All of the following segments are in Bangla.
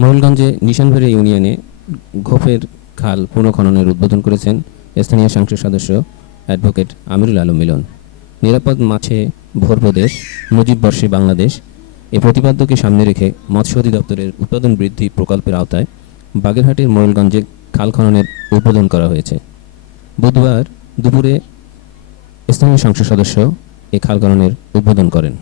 মহলগঞ্জে নিশানভেড়া ইউনিয়নে ঘোপের খাল পুনঃখননের উদ্বোধন করেছেন স্থানীয় সংসদ সদস্য অ্যাডভোকেট আমিরুল আলম মিলন। নিরাপদ মাছে ভোরপ্রদেশ মুজিব বর্ষে বাংলাদেশ এ প্রতিপাদ্যকে সামনে রেখে মৎস্য অধিদপ্তরের উৎপাদন বৃদ্ধি প্রকল্পের আওতায় বাগেরহাটের মহলগঞ্জে খাল খননের উদ্বোধন করা হয়েছে। বুধবার দুপুরে স্থানীয় সংসদ সদস্য এ খাল খননের উদ্বোধন করেন।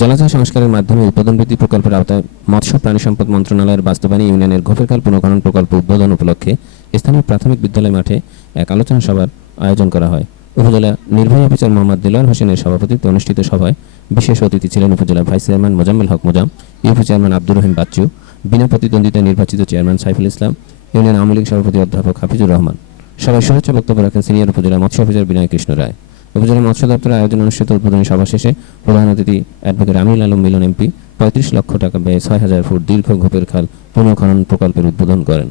জলাধার সংস্কারের মাধ্যমে উৎপাদন বৃদ্ধি প্রকল্পের আওতায় মৎস্য প্রাণী সম্পদ মন্ত্রণালয়ের বাস্তবায়নে ইউনিয়নের ঘোপের খাল পুনঃখনন প্রকল্প উদ্বোধন উপলক্ষে স্থানীয় প্রাথমিক বিদ্যালয় মাঠে এক আলোচনা সভার আয়োজন করা হয়। উপজেলা নির্বাহী অফিসার মোহাম্মদ দিলওয়ার হোসেনের সভাপতিত্বে অনুষ্ঠিত সভায় বিশেষ অতিথি ছিলেন উপজেলা vice chairman Mozammel Haque Mozam, UP chairman Abdur Rahim Bachchu, বিনা প্রতিদ্বন্দ্বিতায় নির্বাচিত চেয়ারম্যান সাইফুল ইসলাম, ইউনিয়ন আওয়ামী লীগ সভাপতি অধ্যাপক হাফিজুর রহমান। সভায় শুভেচ্ছা বক্তব্য রাখেন সিনিয়র উপজেলা মৎস্য অফিসার বিনয় কৃষ্ণ রায়। উপজেলা মৎস্য দপ্তরের আয়োজনে অনুষ্ঠিত উদ্বোধনী সভা শেষে প্রধান অতিথি অ্যাডভোকেট আমিরুল আলম মিলন এমপি ৩৫ লক্ষ টাকা ব্যয়ে ৬,০০০ ফুট দীর্ঘ ঘোপের খাল পুনঃখনন প্রকল্পের উদ্বোধন করেন।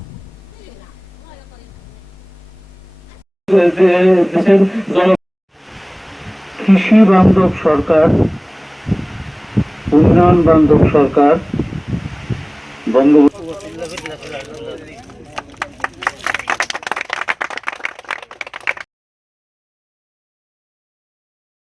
কৃষি বান্ধব সরকার, উন্নয়ন বান্ধব সরকার, বঙ্গবন্ধু